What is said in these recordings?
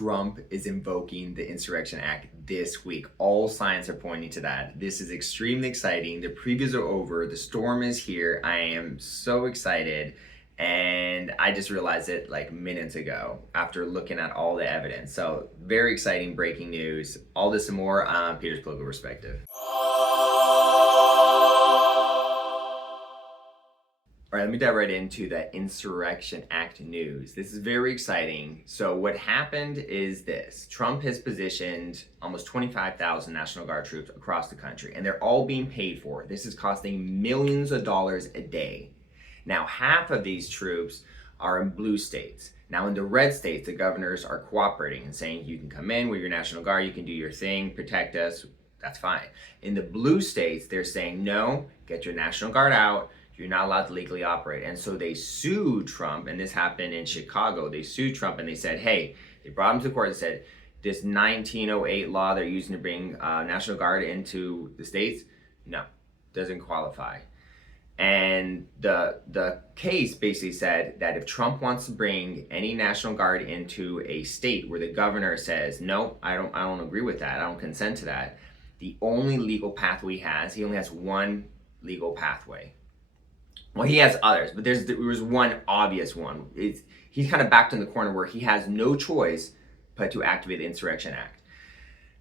Trump is invoking the Insurrection Act this week. All signs are pointing to that. This is extremely exciting. The previews are over. The storm is here. I am so excited. And I just realized it like minutes ago after looking at all the evidence. So very exciting breaking news. All this and more on Peter's Political Perspective. All right, let me dive right into the Insurrection Act news. This is very exciting. So what happened is this. Trump has positioned almost 25,000 National Guard troops across the country, and they're all being paid for. This is costing millions of dollars a day. Now, half of these troops are in blue states. Now, in the red states, the governors are cooperating and saying, you can come in with your National Guard, you can do your thing, protect us, that's fine. In the blue states, they're saying, no, get your National Guard out. You're not allowed to legally operate. And so they sued Trump, and this happened in Chicago. They sued Trump and they said, hey, they brought him to court and said, this 1908 law they're using to bring National Guard into the states, no, doesn't qualify. And the case basically said that if Trump wants to bring any National Guard into a state where the governor says, no, I don't agree with that, I don't consent to that, the only legal pathway he only has one legal pathway. Well, he has others, but there was one obvious one. He's kind of backed in the corner where he has no choice but to activate the Insurrection Act.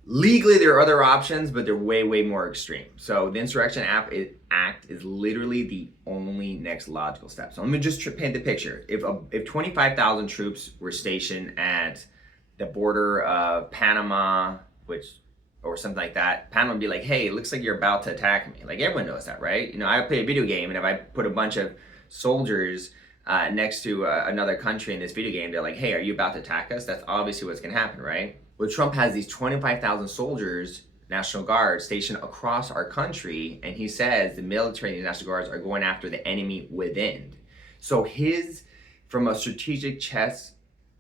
Legally, there are other options, but they're way, way more extreme. So the Insurrection Act is literally the only next logical step. So let me just paint the picture. If 25,000 troops were stationed at the border of Panama, or something like that, Panama would be like, hey, it looks like you're about to attack me. Like, everyone knows that, right? You know, I play a video game, and if I put a bunch of soldiers next to another country in this video game, they're like, hey, are you about to attack us? That's obviously what's gonna happen, right? Well, Trump has these 25,000 soldiers, National Guard, stationed across our country, and he says the military and the National Guards are going after the enemy within. So from a strategic chess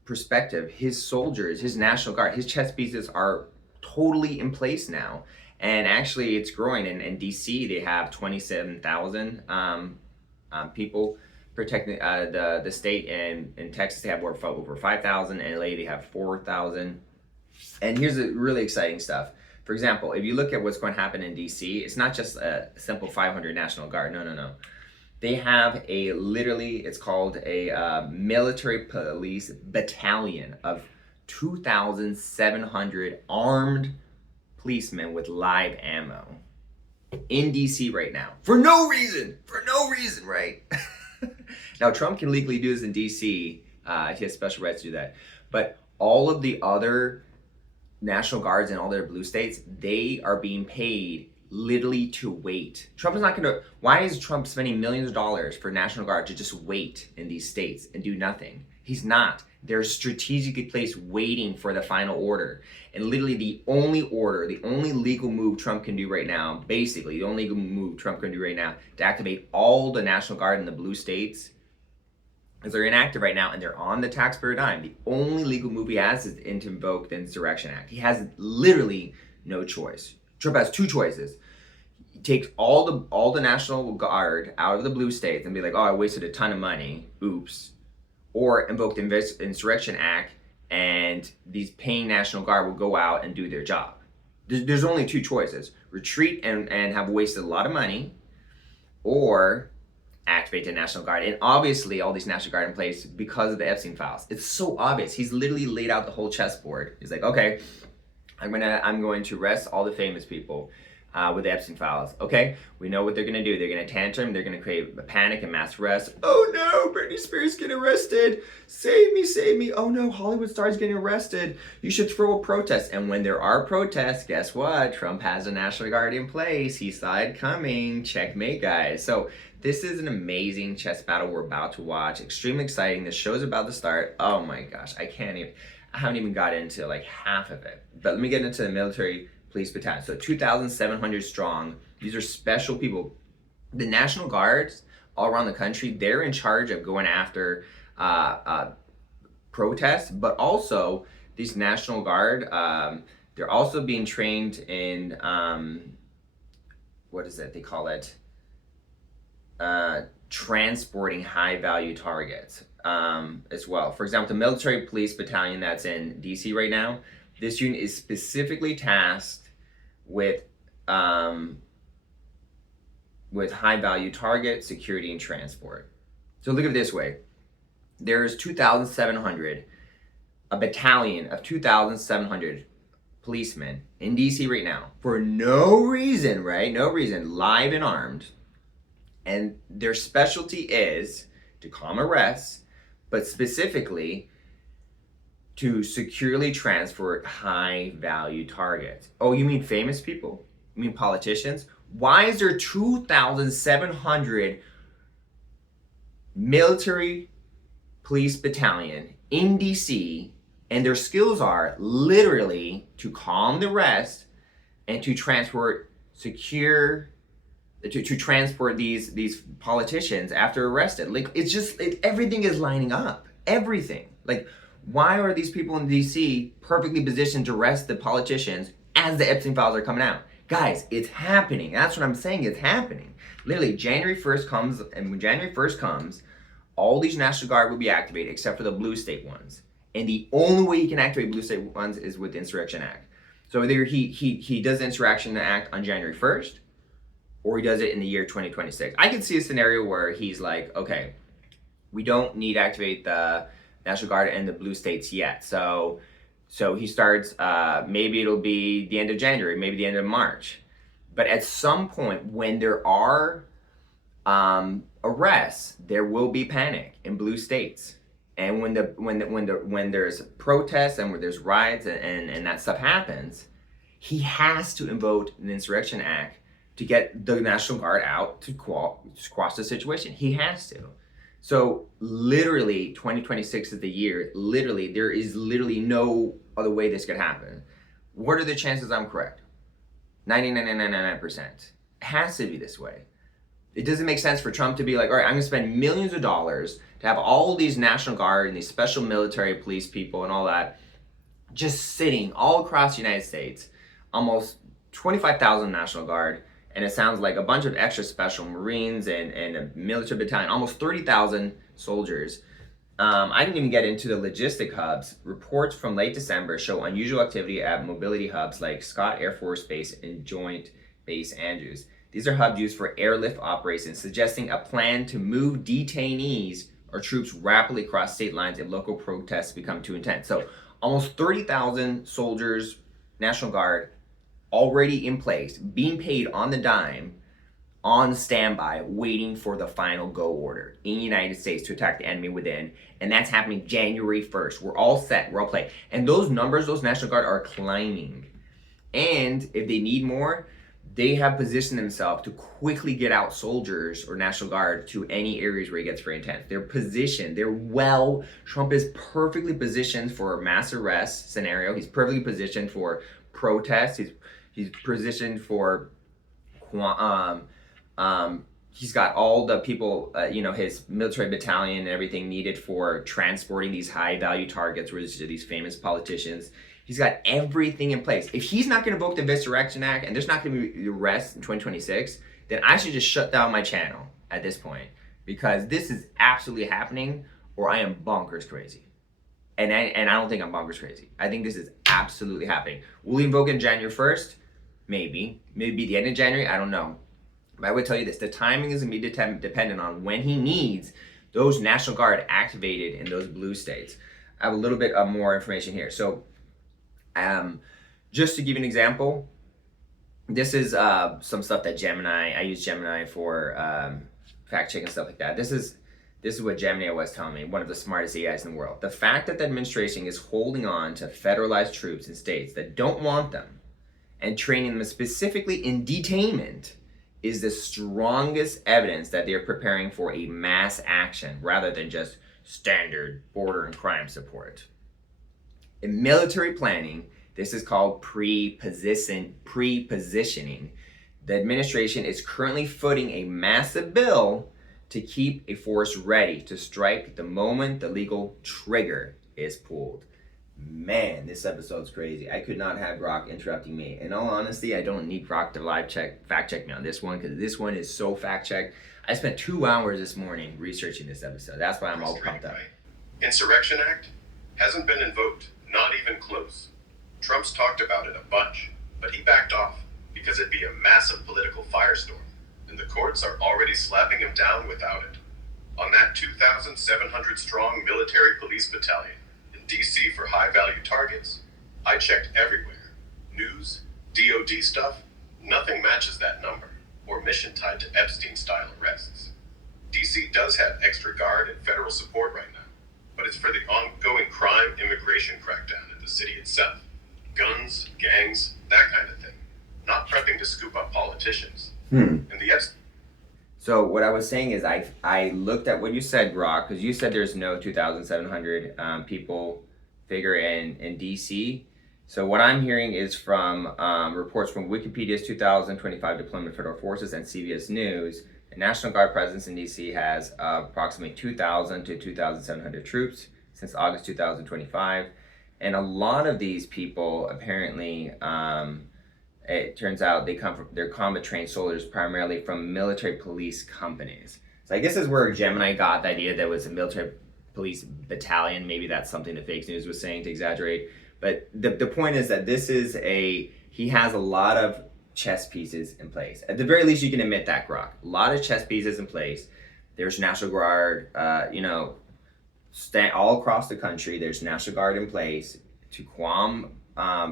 perspective, his soldiers, his National Guard, his chess pieces are totally in place now, and actually it's growing. In DC they have 27,000 people protecting the state, and in Texas they have over 5,000, and LA they have 4,000. And here's the really exciting stuff. For example, if you look at what's going to happen in DC, it's not just a simple 500 National Guard. No. They have it's called a military police battalion of 2,700 armed policemen with live ammo in DC right now. For no reason, right? Now, Trump can legally do this in DC. He has special rights to do that. But all of the other National Guards in all their blue states, they are being paid literally to wait. Why is Trump spending millions of dollars for National Guard to just wait in these states and do nothing? He's not. They're strategically placed waiting for the final order. And literally the only legal move Trump can do right now, to activate all the National Guard in the blue states, because they're inactive right now and they're on the taxpayer dime. The only legal move he has is to invoke the Insurrection Act. He has literally no choice. Trump has two choices. He takes all the National Guard out of the blue states and be like, oh, I wasted a ton of money. Oops. Or invoke the Insurrection Act, and these paying National Guard will go out and do their job. There's only two choices. Retreat and have wasted a lot of money, or activate the National Guard. And obviously all these National Guard in place because of the Epstein files. It's so obvious. He's literally laid out the whole chessboard. He's like, okay, I'm going to arrest all the famous people with the Epstein files. Okay, we know what they're gonna do. They're gonna tantrum. They're gonna create a panic and mass arrest. Oh no, Britney Spears getting arrested. Save me. Oh no, Hollywood stars getting arrested. You should throw a protest. And when there are protests, guess what? Trump has a National Guard in place. He saw it coming. Checkmate, guys. So this is an amazing chess battle we're about to watch. Extremely exciting. The show's about to start. Oh my gosh, I haven't even got into like half of it. But let me get into the military police battalion. So 2,700 strong. These are special people. The National Guards all around the country, they're in charge of going after protests, but also these National Guard, they're also being trained in, what is it? They call it transporting high value targets. as well. For example, the military police battalion that's in DC right now, this unit is specifically tasked with high value target security and transport. So look at it this way. There's 2,700, a battalion of 2,700 policemen in DC right now for no reason, right? No reason, live and armed. And their specialty is to calm arrests, but specifically to securely transport high value targets. Oh, you mean famous people? You mean politicians? Why is there 2,700 military police battalion in DC, and their skills are literally to calm the rest and to transport to transport these politicians after arrested? Like, it's just, everything is lining up. Everything. Like, why are these people in DC perfectly positioned to arrest the politicians as the Epstein files are coming out? Guys, it's happening. That's what I'm saying. It's happening. Literally, January 1st comes, and when January 1st comes, all these National Guard will be activated except for the blue state ones. And the only way you can activate blue state ones is with the Insurrection Act. So either he does the Insurrection Act on January 1st, or he does it in the year 2026. I can see a scenario where he's like, okay, we don't need to activate the National Guard and the blue states yet. So he starts, maybe it'll be the end of January, maybe the end of March. But at some point, when there are arrests, there will be panic in blue states. And when there's protests and when there's riots and that stuff happens, he has to invoke an Insurrection Act to get the National Guard out to squash the situation. He has to. So literally 2026 is the year. Literally, there is literally no other way this could happen. What are the chances I'm correct? 99.99%. It has to be this way. It doesn't make sense for Trump to be like, all right, I'm gonna spend millions of dollars to have all these National Guard and these special military police people and all that just sitting all across the United States, almost 25,000 National Guard, and it sounds like a bunch of extra special Marines and a military battalion, almost 30,000 soldiers. I didn't even get into the logistic hubs. Reports from late December show unusual activity at mobility hubs like Scott Air Force Base and Joint Base Andrews. These are hubs used for airlift operations, suggesting a plan to move detainees or troops rapidly across state lines if local protests become too intense. So almost 30,000 soldiers, National Guard, already in place, being paid on the dime, on standby, waiting for the final go order in the United States to attack the enemy within. And that's happening January 1st. We're all set, we're all playing. And those numbers, those National Guard are climbing. And if they need more, they have positioned themselves to quickly get out soldiers or National Guard to any areas where it gets very intense. They're positioned, Trump is perfectly positioned for a mass arrest scenario. He's perfectly positioned for protests. He's positioned for, he's got all the people, his military battalion and everything needed for transporting these high value targets, which are these famous politicians. He's got everything in place. If he's not going to invoke the Insurrection Act and there's not going to be arrests in 2026, then I should just shut down my channel at this point, because this is absolutely happening, or I am bonkers crazy. And I don't think I'm bonkers crazy. I think this is absolutely happening. Will he invoke in January 1st? Maybe the end of January. I don't know. But I would tell you this: the timing is going to be dependent on when he needs those National Guard activated in those blue states. I have a little bit of more information here. So, just to give you an example, this is some stuff that I use Gemini for fact checking stuff like that. This is what Gemini was telling me, one of the smartest AIs in the world. The fact that the administration is holding on to federalized troops in states that don't want them and training them specifically in detainment is the strongest evidence that they're preparing for a mass action rather than just standard border and crime support. In military planning, this is called pre-positioning. The administration is currently footing a massive bill to keep a force ready to strike the moment the legal trigger is pulled. Man, this episode's crazy. I could not have Grok interrupting me. In all honesty, I don't need Grok to fact check me on this one, because this one is so fact checked. I spent 2 hours this morning researching this episode. That's why I'm all pumped up. Insurrection Act hasn't been invoked, not even close. Trump's talked about it a bunch, but he backed off because it'd be a massive political firestorm, and the courts are already slapping him down without it. On that 2,700 strong military police battalion in DC for high value targets, I checked everywhere. News, DoD stuff, nothing matches that number, or mission tied to Epstein style arrests. DC does have extra guard and federal support right now, but it's for the ongoing crime immigration crackdown in the city itself. Guns, gangs, that kind of thing. Not prepping to scoop up politicians. And the So what I was saying is I looked at what you said, Grok, because you said there's no 2,700 people figure in DC. So what I'm hearing is from reports from Wikipedia's 2025 deployment of federal forces and CBS News. The National Guard presence in DC has approximately 2,000 to 2,700 troops since August 2025. And a lot of these people apparently, it turns out they're combat trained soldiers primarily from military police companies. So I guess this is where Gemini got the idea that it was a military police battalion. Maybe that's something the fake news was saying to exaggerate. But the point is that he has a lot of chess pieces in place. At the very least, you can admit that, Grok. A lot of chess pieces in place. There's National Guard, all across the country. There's National Guard in place to quell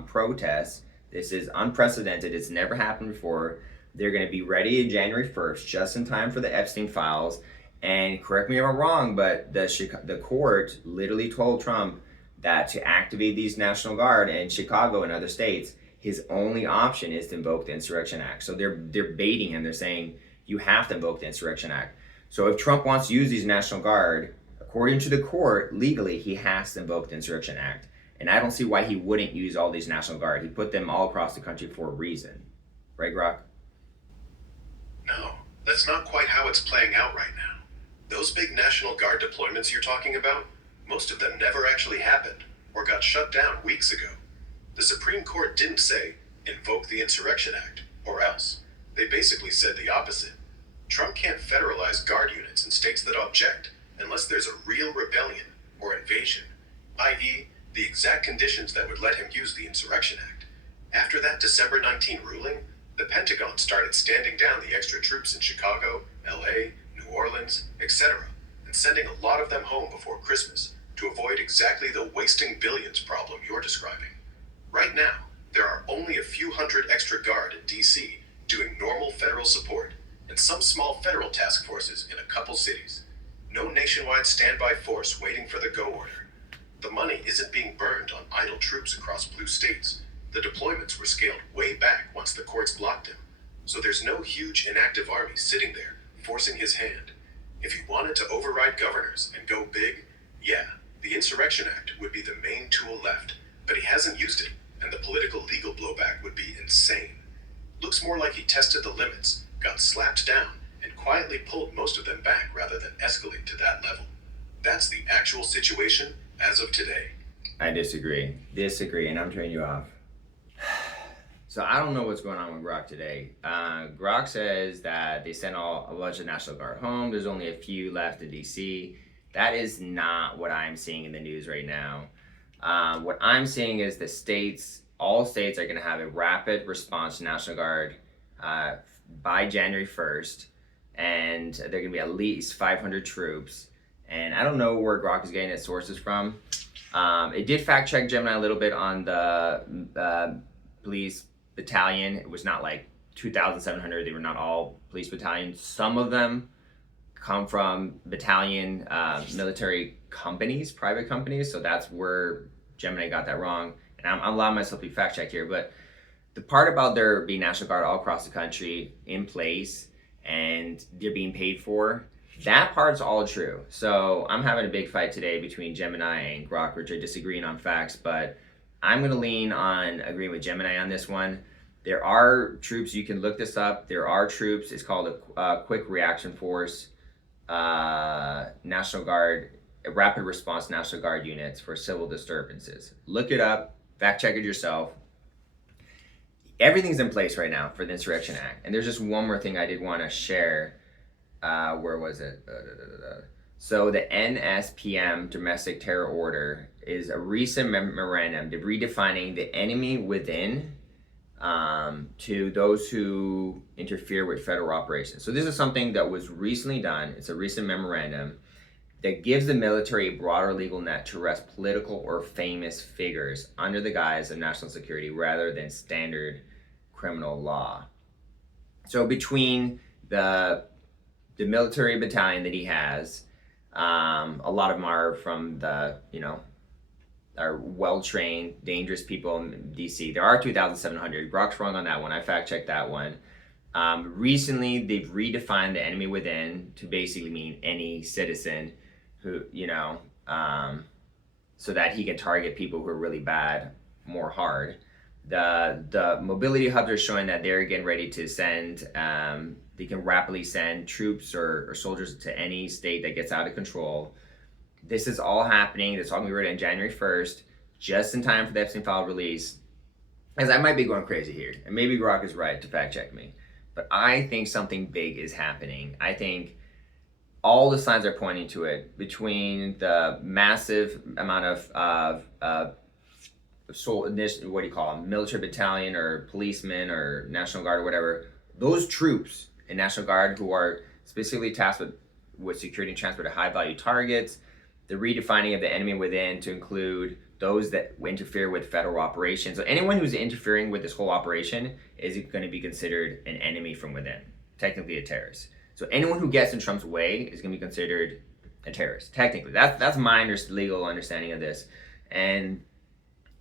protests. This is unprecedented. It's never happened before. They're going to be ready in January 1st, just in time for the Epstein files. And correct me if I'm wrong, but the court literally told Trump that to activate these National Guard in Chicago and other states, his only option is to invoke the Insurrection Act. So they're baiting him. They're saying, you have to invoke the Insurrection Act. So if Trump wants to use these National Guard, according to the court, legally, he has to invoke the Insurrection Act. And I don't see why he wouldn't use all these National Guard. He put them all across the country for a reason. Right, Grok? No, that's not quite how it's playing out right now. Those big National Guard deployments you're talking about, most of them never actually happened or got shut down weeks ago. The Supreme Court didn't say, invoke the Insurrection Act, or else. They basically said the opposite. Trump can't federalize Guard units in states that object unless there's a real rebellion or invasion, i.e., the exact conditions that would let him use the Insurrection Act. After that December 19 ruling, the Pentagon started standing down the extra troops in Chicago, LA, New Orleans, etc., and sending a lot of them home before Christmas to avoid exactly the wasting billions problem you're describing. Right now, there are only a few hundred extra guard in DC doing normal federal support and some small federal task forces in a couple cities. No nationwide standby force waiting for the go order. The money isn't being burned on idle troops across blue states. The deployments were scaled way back once the courts blocked him. So there's no huge inactive army sitting there forcing his hand. If he wanted to override governors and go big, yeah, the Insurrection Act would be the main tool left, but he hasn't used it, and the political legal blowback would be insane. Looks more like he tested the limits, got slapped down, and quietly pulled most of them back rather than escalate to that level. That's the actual situation as of today. I disagree, and I'm turning you off. So I don't know what's going on with Grok today. Grok says that they sent a bunch of National Guard home. There's only a few left in DC. That is not what I'm seeing in the news right now. What I'm seeing is all states are going to have a rapid response to National Guard by January 1st, and they're going to be at least 500 troops. And I don't know where Grok is getting its sources from. It did fact check Gemini a little bit on the police battalion. It was not like 2,700. They were not all police battalions. Some of them come from battalion military companies, private companies. So that's where Gemini got that wrong. And I'm allowing myself to be fact checked here. But the part about there being National Guard all across the country in place and they're being paid for, that part's all true. So I'm having a big fight today between Gemini and Grok, which are disagreeing on facts, but I'm going to lean on agreeing with Gemini on this one. There are troops, you can look this up. There are troops, it's called a Quick Reaction Force, National Guard, Rapid Response National Guard units for civil disturbances. Look it up, fact check it yourself. Everything's in place right now for the Insurrection Act. And there's just one more thing I did want to share. Where was it? So the NSPM domestic terror order is a recent memorandum redefining the enemy within to those who interfere with federal operations. So this is something that was recently done. It's a recent memorandum that gives the military a broader legal net to arrest political or famous figures under the guise of national security rather than standard criminal law. So between the military battalion that he has, a lot of them are from the, are well-trained, dangerous people in DC. There are 2,700. Brock's wrong on that one. I fact-checked that one. Recently, they've redefined the enemy within to basically mean any citizen who, so that he can target people who are really bad more hard. The mobility hubs are showing that they're getting ready to send, they can rapidly send troops or soldiers to any state that gets out of control. This is all happening. It's all going to be ready on January 1st, just in time for the Epstein file release. As I might be going crazy here, and maybe Brock is right to fact check me, but I think something big is happening. I think all the signs are pointing to it, between the massive amount of what do you call them, military battalion or policemen or National Guard or whatever, those troops in National Guard who are specifically tasked with security and transport of high value targets, the redefining of the enemy within to include those that interfere with federal operations. So anyone who's interfering with this whole operation is going to be considered an enemy from within, technically a terrorist. So anyone who gets in Trump's way is going to be considered a terrorist, technically. That's my legal understanding of this. And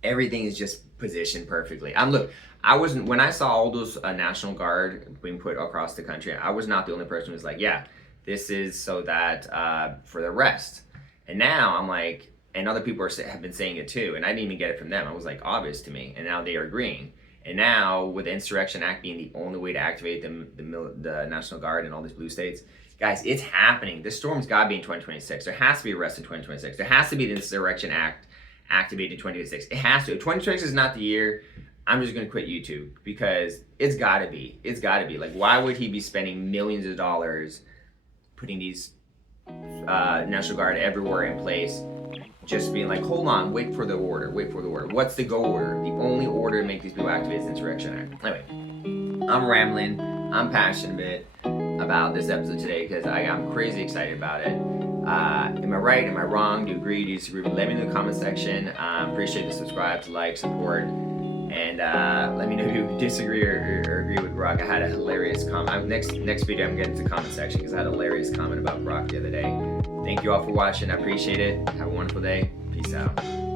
everything is just positioned perfectly. When I saw all those National Guard being put across the country, I was not the only person who was like, yeah, this is so that for the rest. And now I'm like, and other people have been saying it too, and I didn't even get it from them. It was like obvious to me, and now they are agreeing. And now with the Insurrection Act being the only way to activate the National Guard in all these blue states, guys, it's happening. This storm's got to be in 2026. There has to be arrest in 2026. There has to be the Insurrection Act activated in 2026. It has to. If 2026 is not the year, I'm just going to quit YouTube, because it's got to be. It's got to be. Like, why would he be spending millions of dollars putting these National Guard everywhere in place, just being like, hold on, wait for the order. What's the go order? The only order to make these people activate is the Insurrection Act. Anyway, I'm rambling. I'm passionate about this episode today because I'm crazy excited about it. Am I right? Am I wrong? Do you agree? Do you disagree? Let me know in the comment section. Appreciate the subscribe, like, support, and let me know if you disagree or agree with Brock. I had a hilarious comment. Next video, I'm getting to the comment section because I had a hilarious comment about Brock the other day. Thank you all for watching. I appreciate it. Have a wonderful day. Peace out.